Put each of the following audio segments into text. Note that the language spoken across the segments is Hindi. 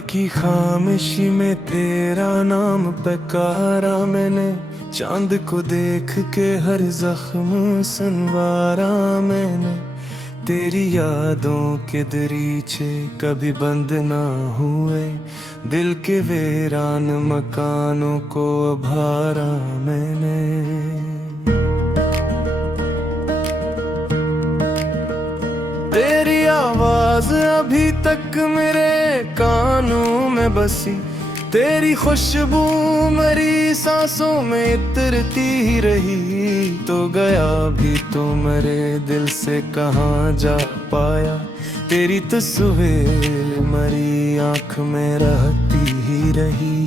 की खामोशी में तेरा नाम पुकारा मैंने, चांद को देख के हर जख्म संवारा मैंने। तेरी यादों के दरीचे कभी बंद ना हुए, दिल के वीरान मकानों को उभारा मैंने। तेरी आवाज अभी तक मेरे कानों में बसी, तेरी खुशबू मेरी सांसों में इतरती ही रही। तो गया भी तो मेरे दिल से कहाँ जा पाया, तेरी तस्वीर मेरी आँख में रहती ही रही।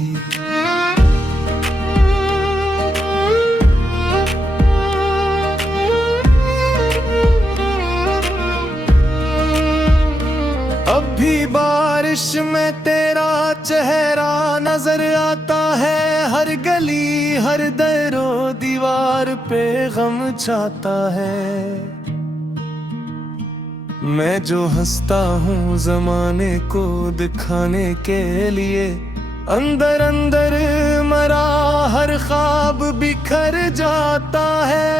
अब भी बारिश में तेरा चेहरा नजर आता है, हर गली हर दरो दीवार पे गम छाता है। मैं जो हंसता हूँ जमाने को दिखाने के लिए, अंदर अंदर मरा हर ख्वाब बिखर जाता है।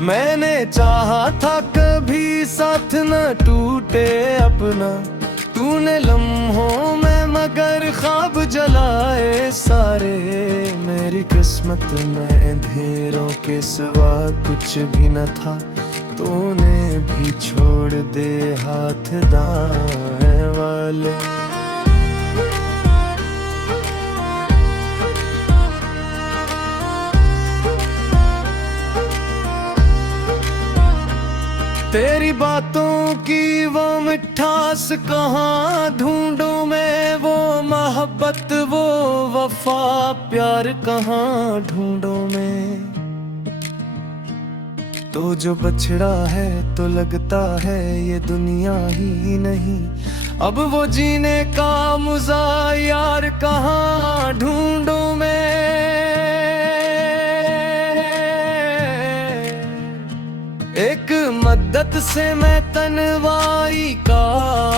मैंने चाहा था कभी साथ न टूटे अपना, तूने लम्हों में मगर ख्वाब जलाए सारे। मेरी किस्मत में अंधेरों के सिवा कुछ भी न था, तूने भी छोड़ दे हाथ दाएं वाले। तेरी बातों की वो मिठास कहाँ ढूंढूं मैं, वो मोहब्बत वो वफा प्यार कहाँ ढूंढूं मैं। तो जो बछड़ा है तो लगता है ये दुनिया ही नहीं, अब वो जीने का मजा यार कहाँ ढूंढूं मैं। एक मद्दत से मैं तन्वाई का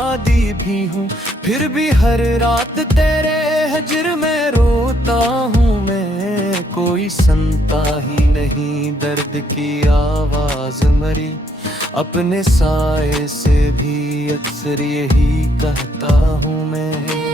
आदी भी हूँ, फिर भी हर रात तेरे हजर में रोता हूँ मैं। कोई सुनता ही नहीं दर्द की आवाज मरी, अपने साए से भी अक्सर यही कहता हूँ मैं।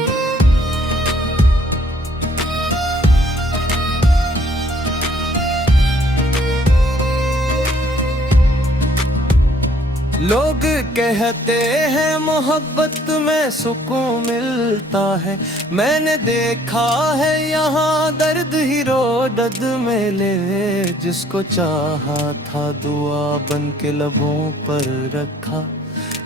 लोग कहते हैं मोहब्बत में सुकून मिलता है, मैंने देखा है यहाँ दर्द ही रोदद में ले। जिसको चाहा था दुआ बन के लबों पर रखा,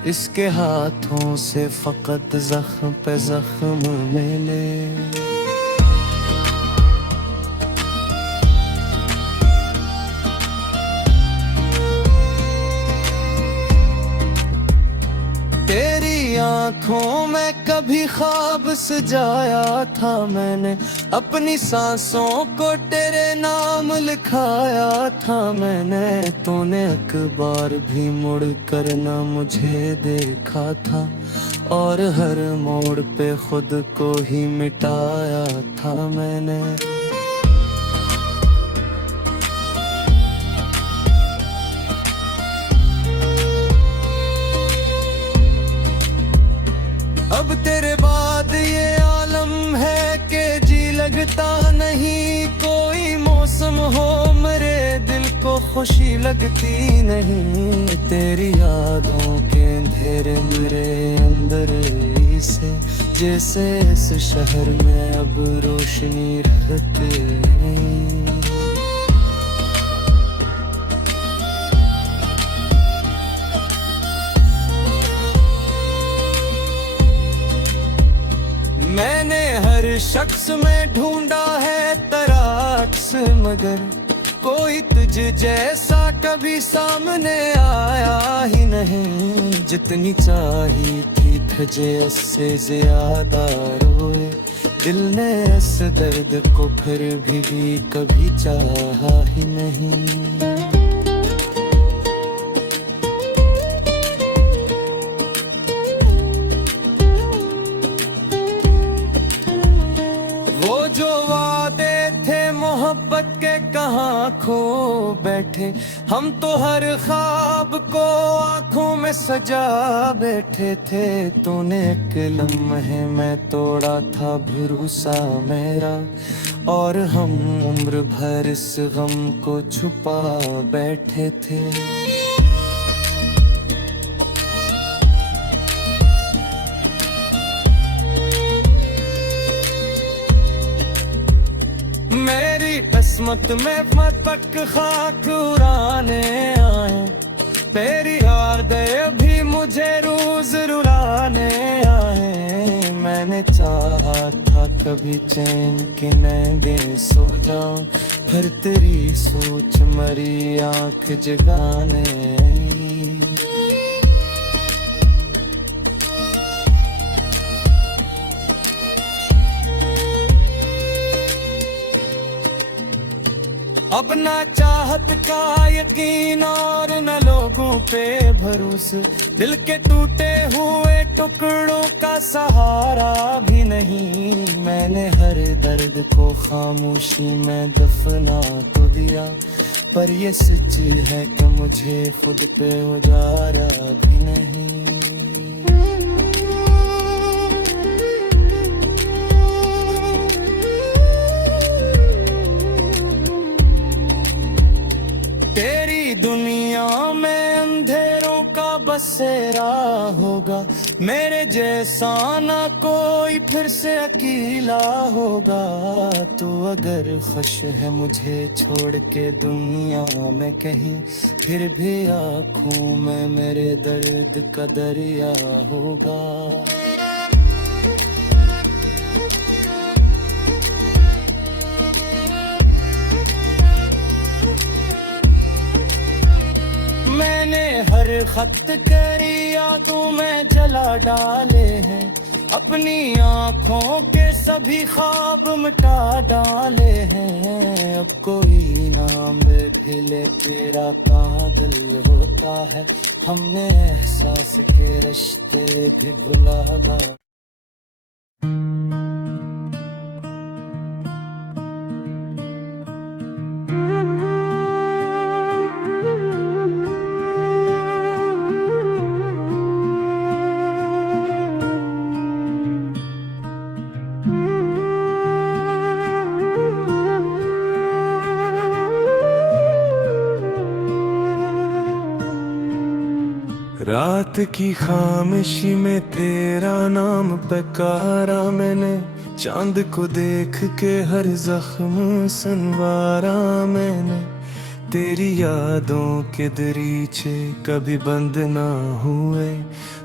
इसके हाथों से फकत जख्म पे जख्म मिले। तेरी आँखों में कभी ख्वाब सजाया था मैंने, अपनी सांसों को तेरे नाम लिखाया था मैंने। तूने अखबार भी मुड़ कर ना मुझे देखा था, और हर मोड़ पे खुद को ही मिटाया था मैंने। अब तेरे बाद ये आलम है कि जी लगता नहीं, कोई मौसम हो मेरे दिल को खुशी लगती नहीं। तेरी यादों के अंधेरे मेरे अंदर से, जैसे इस शहर में अब रोशनी रहती नहीं। मैंने हर शख्स में ढूंढा है तराक्स, मगर कोई तुझ जैसा कभी सामने आया ही नहीं। जितनी चाही थी तुझे उससे ज्यादा रोए, दिल ने इस दर्द को फिर भी कभी चाहा ही नहीं। खो बैठे। हम तो हर ख्वाब को आंखों में सजा बैठे थे। तूने एक लम्हे में तोड़ा था भरोसा मेरा, और हम उम्र भर इस गम को छुपा बैठे थे। मेरी किस्मत में फतक खाक उड़ाने आए, तेरी यादें भी मुझे रोज रुलाने आए। मैंने चाहा था कभी चैन की नींदें सो जाऊं, फिर तेरी सोच मरी आंख जगाने आई। अब ना चाहत का यकीन और न लोगों पे भरोसे, दिल के टूटे हुए टुकड़ों का सहारा भी नहीं। मैंने हर दर्द को खामोशी में दफना तो दिया, पर ये सच है कि मुझे खुद पे गुजारा भी नहीं। तेरी दुनिया में अंधेरों का बसेरा होगा, मेरे जैसा ना कोई फिर से अकेला होगा। तो अगर खुश है मुझे छोड़ के दुनिया में कहीं, फिर भी आँखों में मेरे दर्द का दरिया होगा। मैंने हर खत करी यादों में जला डाले हैं, अपनी आँखों के सभी ख्वाब मिटा डाले हैं। अब कोई नाम भी ले तेरा कहाँ दिल होता है, हमने एहसास के रिश्ते भी भुला डाले। रात की खामोशी में तेरा नाम पुकारा मैंने, चांद को देख के हर जख्म संवारा मैंने। तेरी यादों के दरीचे कभी बंद ना हुए,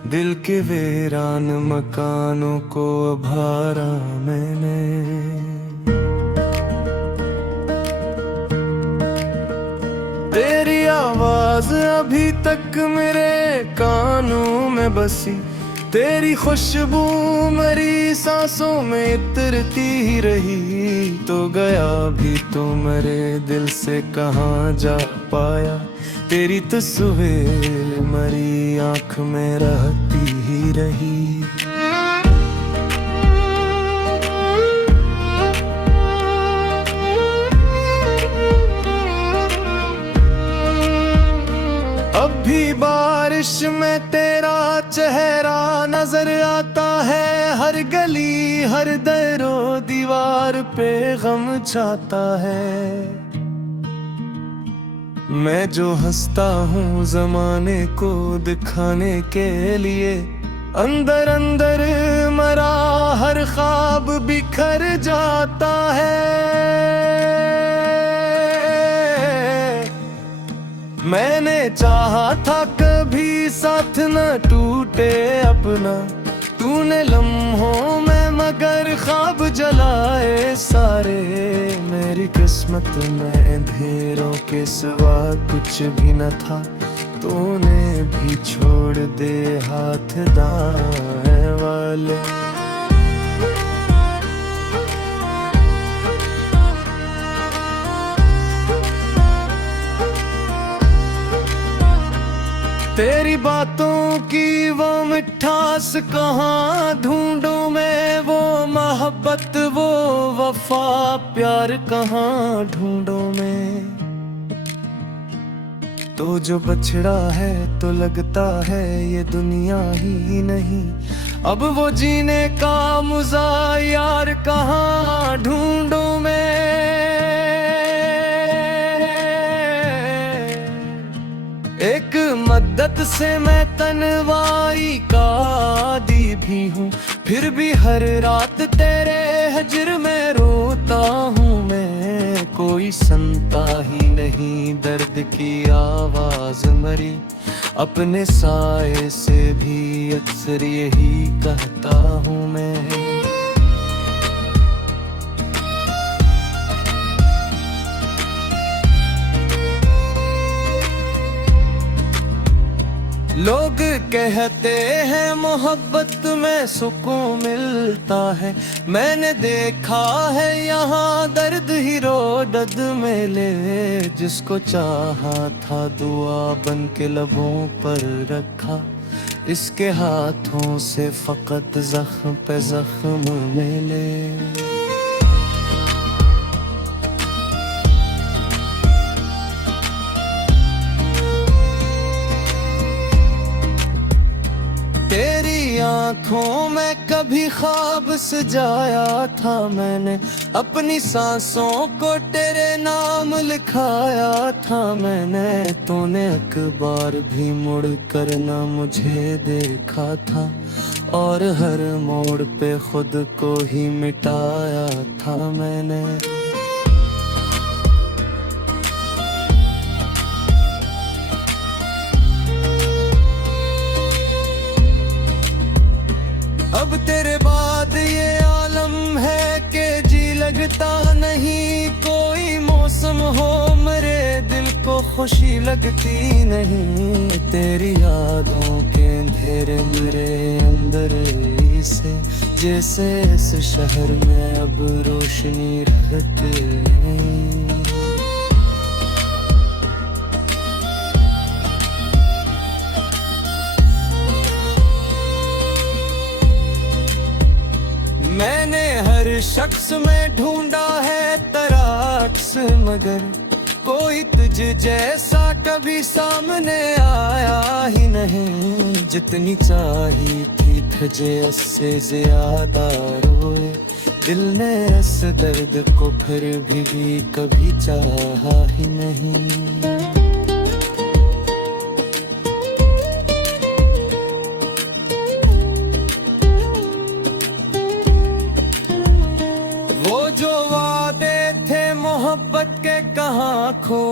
दिल के वीरान मकानों को उभारा मैंने। तेरी आवाज अभी तक मेरे कानों में बसी, तेरी खुशबू मेरी सांसों में इतरती ही रही। तो गया भी तो मेरे दिल से कहाँ जा पाया, तेरी तस्वीर मेरी आँख में रहती ही रही। भी बारिश में तेरा चेहरा नजर आता है, हर गली हर दरो दीवार पे गम छाता है। मैं जो हंसता हूँ जमाने को दिखाने के लिए, अंदर अंदर मरा हर ख्वाब बिखर जाता है। मैंने चाहा था कभी साथ न टूटे अपना, तूने लम्हों में मगर ख्वाब जलाए सारे। मेरी किस्मत में अंधेरों के सिवा कुछ भी न था, तूने भी छोड़ दे हाथ दाएं वाले। तेरी बातों की वो मिठास कहाँ ढूंढूं मैं, वो मोहब्बत वो वफा प्यार कहाँ ढूंढूं मैं। तो जो बछड़ा है तो लगता है ये दुनिया ही नहीं। अब वो जीने का मजा यार कहाँ ढूंढूं मैं। एक मद्दत से मैं तन्वाई का आदी भी हूँ, फिर भी हर रात तेरे हजर में रोता हूँ मैं। कोई सुनता ही नहीं दर्द की आवाज मरी, अपने साए से भी अक्सर यही कहता हूँ मैं। लोग कहते हैं मोहब्बत में सुकून मिलता है, मैंने देखा है यहाँ दर्द ही रोदद में ले। जिसको चाहा था दुआ बन के लबों पर रखा, इसके हाथों से फकत जख्म पे जख्म मिले। तेरी आंखों में कभी ख्वाब सजाया था मैंने, अपनी सांसों को तेरे नाम लिखाया था मैंने। तूने अखबार भी मुड़ कर न मुझे देखा था, और हर मोड़ पे खुद को ही मिटाया था मैंने। अब तेरे बाद ये आलम है कि जी लगता नहीं। कोई मौसम हो मेरे दिल को खुशी लगती नहीं। तेरी यादों के अंधेरे मेरे अंदर से, जैसे इस शहर में अब रोशनी रहती नहीं। मैंने हर शख्स में ढूंढा है तराक्स, मगर कोई तुझ जैसा कभी सामने आया ही नहीं। जितनी चाही थी तुझे उससे ज्यादा रोए, दिल ने इस दर्द को फिर भी कभी चाहा ही नहीं। वो जो वादे थे मोहब्बत के कहाँ खो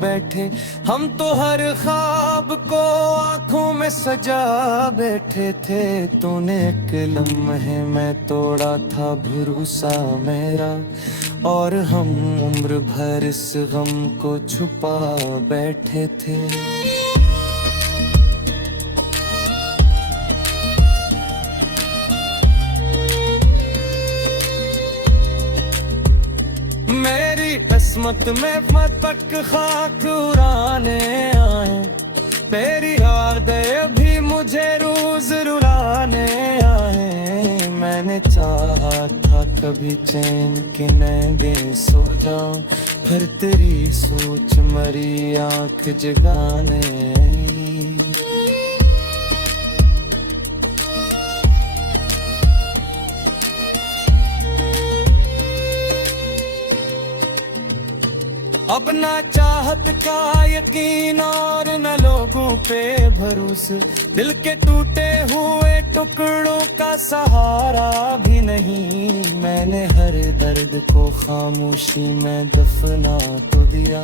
बैठे, हम तो हर ख्वाब को आंखों में सजा बैठे थे। तूने एक लम्हे में तोड़ा था भरोसा मेरा, और हम उम्र भर इस गम को छुपा बैठे थे। मेरी किस्मत में फतक खाक उड़ाने आए, तेरी यादें भी मुझे रोज रुलाने आए। मैंने चाहा था कभी चैन की नींदें सो जाऊं, फिर तेरी सोच मरी आंख जगाने आई। अब ना चाहत का यकीन और न लोगों पे भरोसे, दिल के टूटे हुए टुकड़ों का सहारा भी नहीं। मैंने हर दर्द को खामोशी में दफना तो दिया,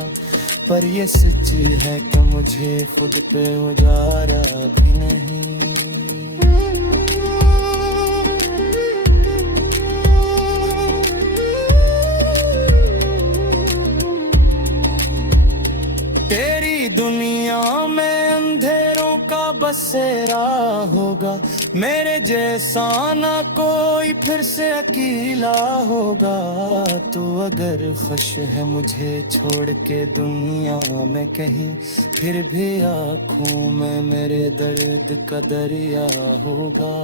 पर ये सच है कि मुझे खुद पे उजारा भी नहीं। तेरी दुनिया में अंधेरों का बसेरा होगा, मेरे जैसा ना कोई फिर से अकेला होगा। तो अगर खुश है मुझे छोड़ के दुनिया में कहीं, फिर भी आँखों में मेरे दर्द का दरिया होगा।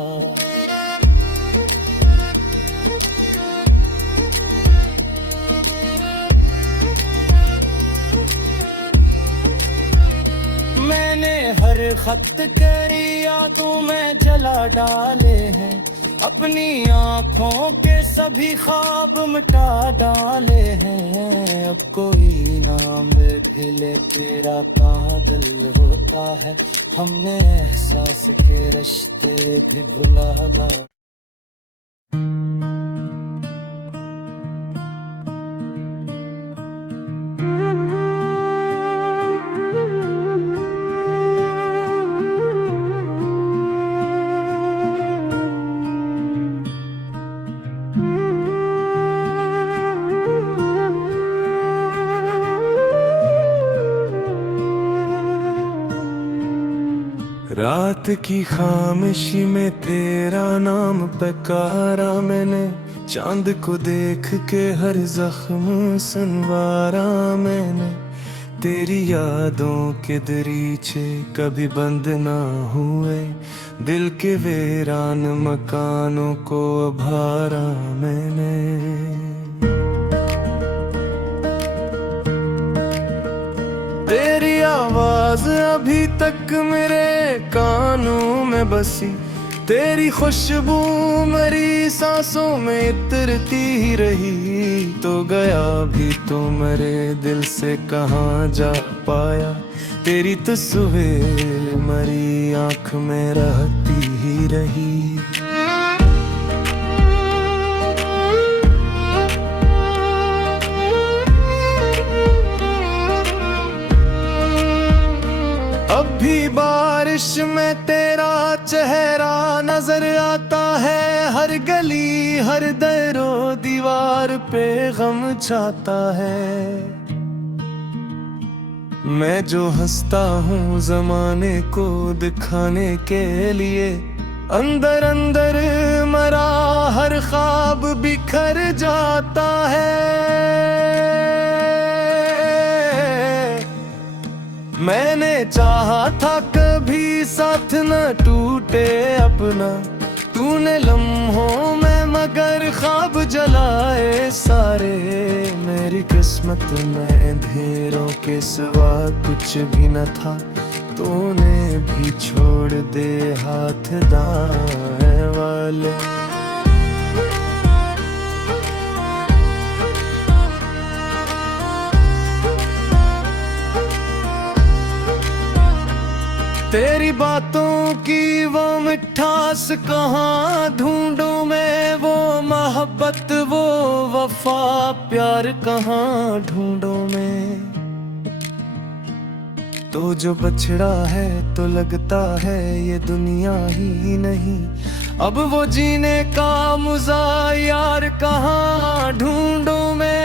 खत तेरी यादों में जला डाले हैं, अपनी आँखों के सभी ख्वाब मिटा डाले हैं। अब कोई नाम भी ले तेरा पागल होता है, हमने एहसास के रिश्ते भी भुला डाले। रात की खामोशी में तेरा नाम पुकारा मैंने, चांद को देख के हर जख्म सुनवारा मैंने। तेरी यादों के दरीचे कभी बंद ना हुए, दिल के वीरान मकानों को उभारा मैंने। तेरी आवाज अभी तक मेरे कानों में बसी, तेरी खुशबू मेरी सांसों में इतरती ही रही। तो गया भी तो मेरे दिल से कहाँ जा पाया, तेरी तस्वीर मेरी आँख में रहती ही रही। अब भी बारिश में तेरा चेहरा नजर आता है, हर गली हर दरो दीवार पे गम छाता है। मैं जो हंसता हूँ जमाने को दिखाने के लिए, अंदर अंदर मरा हर ख्वाब बिखर जाता है। मैंने चाहा था कभी साथ न टूटे अपना, तूने लम्हों में मगर ख्वाब जलाए सारे। मेरी किस्मत में अंधेरों के सिवा कुछ भी न था, तूने भी छोड़ दे हाथ दाएं वाले। तेरी बातों की वो मिठास कहाँ ढूंढूं मैं, वो मोहब्बत वो वफा प्यार कहाँ ढूंढूं मैं। तो जो बछड़ा है तो लगता है ये दुनिया ही नहीं, अब वो जीने का मजा यार कहाँ ढूंढूं मैं।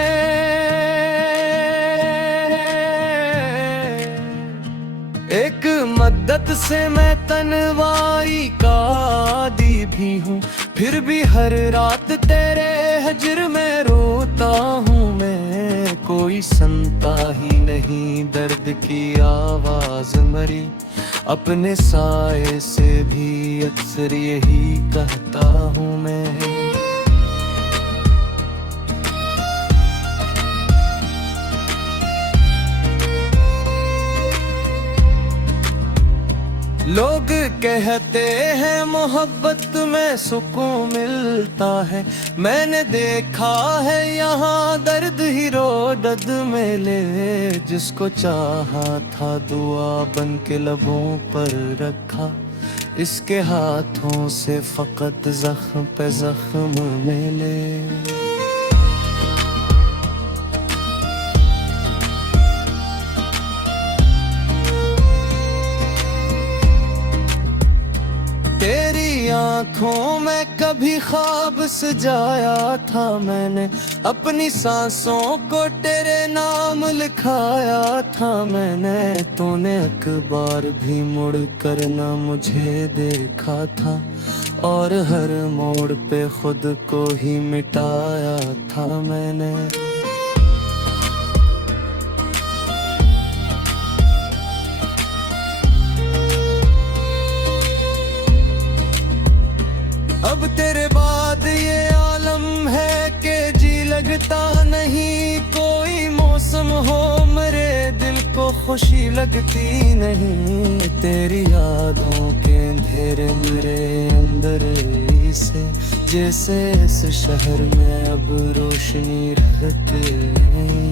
एक मद्दत से मैं तन्वाई का आदी भी हूँ, फिर भी हर रात तेरे हजर में रोता हूँ मैं। कोई सुनता ही नहीं दर्द की आवाज मरी, अपने साए से भी अक्सर यही कहता हूँ मैं। लोग कहते हैं मोहब्बत में सुकून मिलता है, मैंने देखा है यहाँ दर्द ही रोदद में ले। जिसको चाहा था दुआ बन के लबों पर रखा, इसके हाथों से फकत जख्म पे जख्म मिले। तेरी आँखों में कभी ख्वाब सजाया था मैंने, अपनी सांसों को तेरे नाम लिखाया था मैंने। तूने अखबार भी मुड़ कर न मुझे देखा था, और हर मोड़ पे खुद को ही मिटाया था मैंने। अब तेरे बाद ये आलम है कि जी लगता नहीं, कोई मौसम हो मेरे दिल मुझको खुशी लगती नहीं। तेरी यादों के अंधेरे मेरे अंदर से, जैसे इस शहर में अब रोशनी रहती नहीं।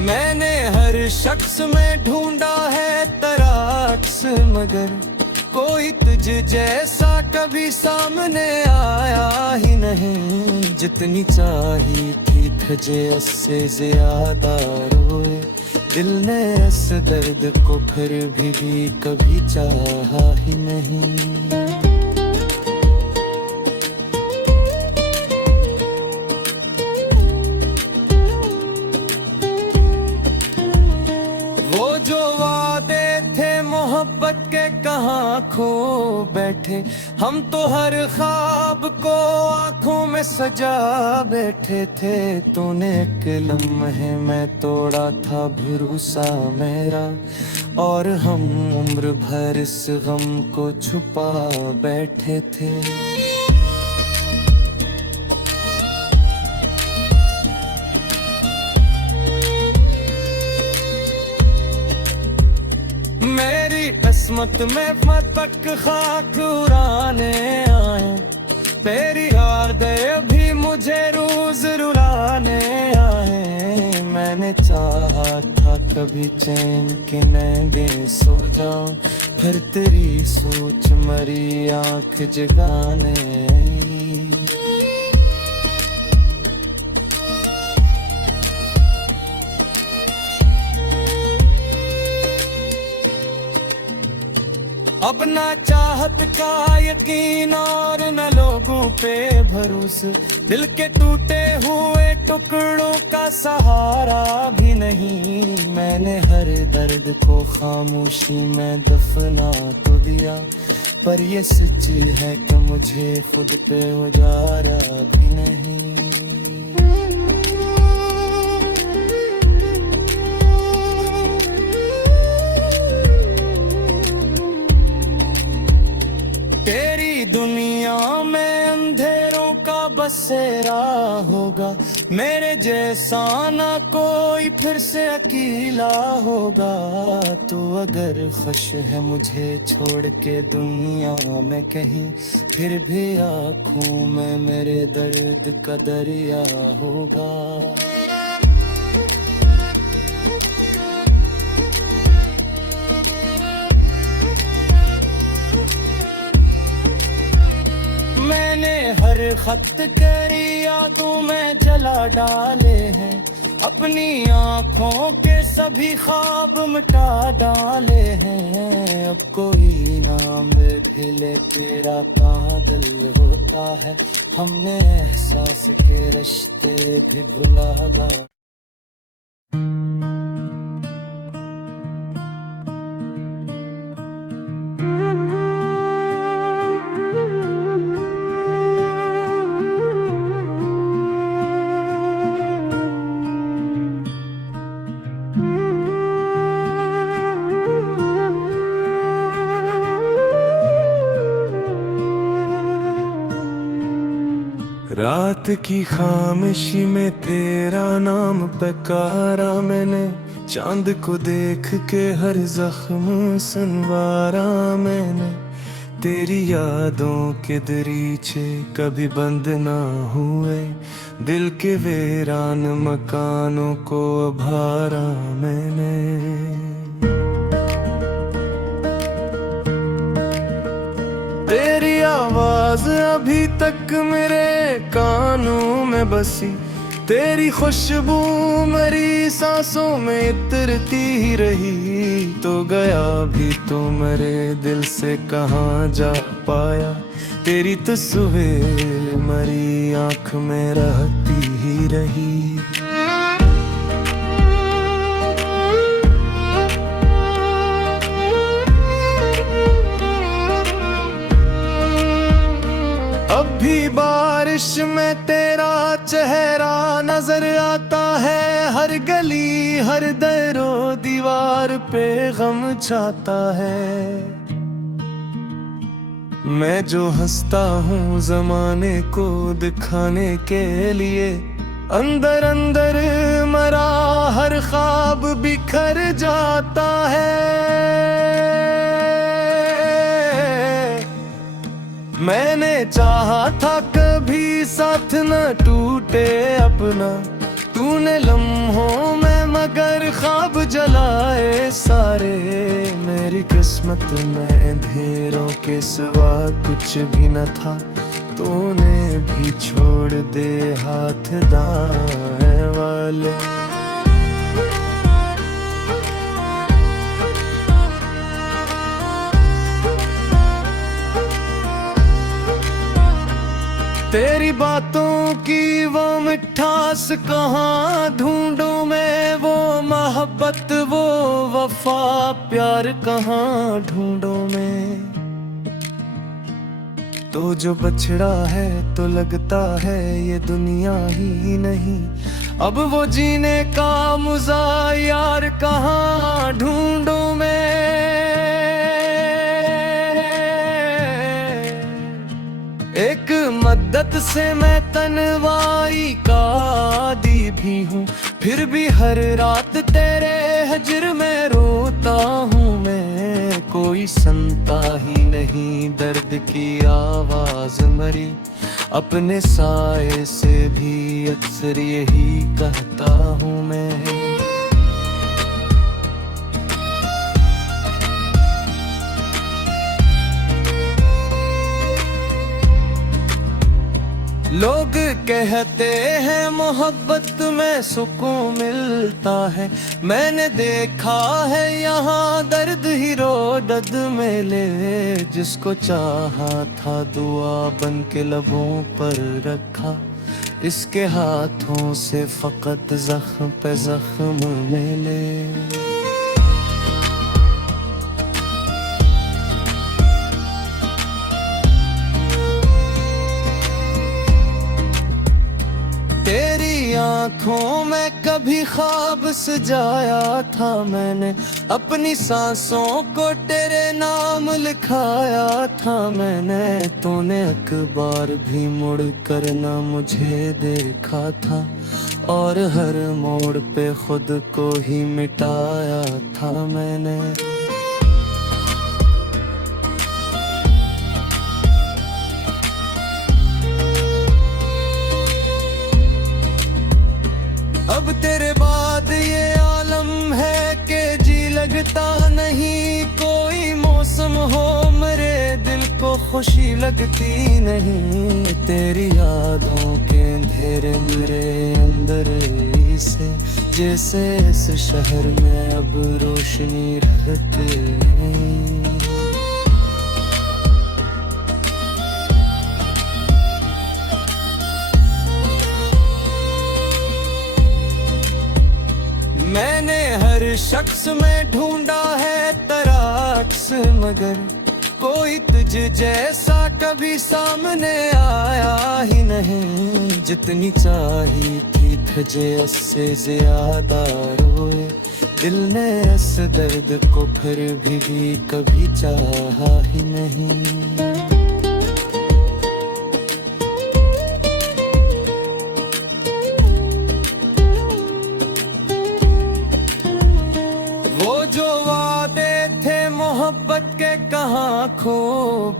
मैंने हर शख्स में ढूंढा है तराक्स, मगर कोई तुझ जैसा कभी सामने आया ही नहीं। जितनी चाही थी तुझे उससे ज्यादा रोए दिल ने इस दर्द को, फिर भी कभी चाहा ही नहीं। मोहब्बत के कहाँ खो बैठे हम, तो हर ख्वाब को आंखों में सजा बैठे थे। तूने एक लम्हे में तोड़ा था भरोसा मेरा, और हम उम्र भर इस गम को छुपा बैठे थे। मेरी किस्मत में फतक खाक उड़ाने आए, तेरी यादें भी मुझे रोज रुलाने आए। मैंने चाहा था कभी चैन की नींदें सो जाऊं, फिर तेरी सोच मरी आंख जगाने आई। अब ना चाहत का यकीन और न लोगों पे भरोसे, दिल के टूटे हुए टुकड़ों का सहारा भी नहीं। मैंने हर दर्द को खामोशी में दफना तो दिया, पर ये सच है कि मुझे खुद पे गुजारा भी नहीं। तेरी दुनिया में अंधेरों का बसेरा होगा, मेरे जैसा ना कोई फिर से अकेला होगा। तू अगर खुश है मुझे छोड़ के दुनिया में कहीं, फिर भी आँखों में मेरे दर्द का दरिया होगा। मैंने हर खत करी यादों में जला डाले हैं, अपनी आँखों के सभी ख्वाब मिटा डाले हैं। अब कोई नाम भी ले तेरा कहाँ दिल होता है, हमने एहसास के रिश्ते भी भुला डाले। रात की खामोशी में तेरा नाम पुकारा मैंने, चांद को देख के हर जख्म सुनवारा मैंने। तेरी यादों के दरीचे कभी बंद ना हुए, दिल के वीरान मकानों को उभारा मैंने। तेरी आवाज अभी तक मेरे कानों में बसी, तेरी खुशबू मेरी सांसों में इतरती ही रही। तो गया भी तो मेरे दिल से कहाँ जा पाया, तेरी तस्वीर मेरी आँख में रहती ही रही। अब भी बारिश में तेरा चेहरा नजर आता है, हर गली हर दरो दीवार पे गम छाता है। मैं जो हंसता हूँ जमाने को दिखाने के लिए, अंदर अंदर मरा हर ख्वाब बिखर जाता है। मैंने चाहा था कभी साथ न टूटे अपना, तूने लम्हों में मगर ख्वाब जलाए सारे। मेरी किस्मत में अंधेरों के सिवा कुछ भी न था, तूने भी छोड़ दे हाथ दाएं वाले। तेरी बातों की वो मिठास कहाँ ढूंढूं मैं, वो मोहब्बत वो वफा प्यार कहाँ ढूंढूं मैं। तो जो बछड़ा है तो लगता है ये दुनिया ही नहीं, अब वो जीने का मजा यार कहाँ ढूंढूं मैं। एक मद्दत से मैं तन्वाई का आदी भी हूँ, फिर भी हर रात तेरे हजर में रोता हूँ मैं। कोई सुनता ही नहीं दर्द की आवाज मरी, अपने साए से भी अक्सर यही कहता हूँ मैं। लोग कहते हैं मोहब्बत में सुकून मिलता है, मैंने देखा है यहाँ दर्द ही रोदद में ले। जिसको चाहा था दुआ बन के लबों पर रखा, इसके हाथों से फकत जख्म पे जख्म मिले। तेरी आंखों में कभी ख्वाब सजाया था मैंने, अपनी सांसों को तेरे नाम लिखाया था मैंने। तूने अखबार भी मुड़ कर न मुझे देखा था, और हर मोड़ पे खुद को ही मिटाया था मैंने। अब तेरे बाद ये आलम है कि जी लगता नहीं, कोई मौसम हो मेरे दिल को खुशी लगती नहीं। तेरी यादों के अंधेरे मेरे अंदर से, जैसे इस शहर में अब रोशनी रहती नहीं। मैंने हर शख्स में ढूंढा है तराक्स, मगर कोई तुझ जैसा कभी सामने आया ही नहीं। जितनी चाही थी तुझे उससे ज्यादा रोए, दिल ने इस दर्द को फिर भी कभी चाहा ही नहीं। जो वादे थे मोहब्बत के कहाँ खो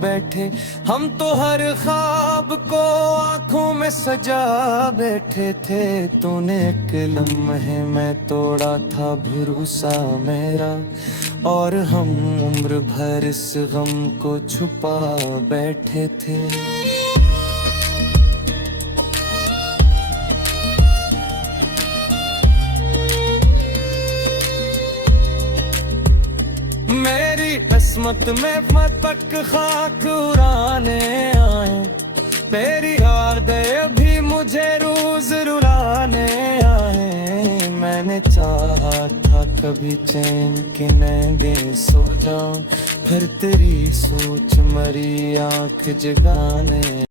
बैठे, हम तो हर ख्वाब को आंखों में सजा बैठे थे। तूने एक लम्हे में तोड़ा था भरोसा मेरा, और हम उम्र भर इस गम को छुपा बैठे थे। मेरी किस्मत में फतक खाक उड़ाने आए, तेरी यादें भी मुझे रोज रुलाने आए। मैंने चाहा था कभी चैन की नींदें सो जाऊं, फिर तेरी सोच मरी आंख जगाने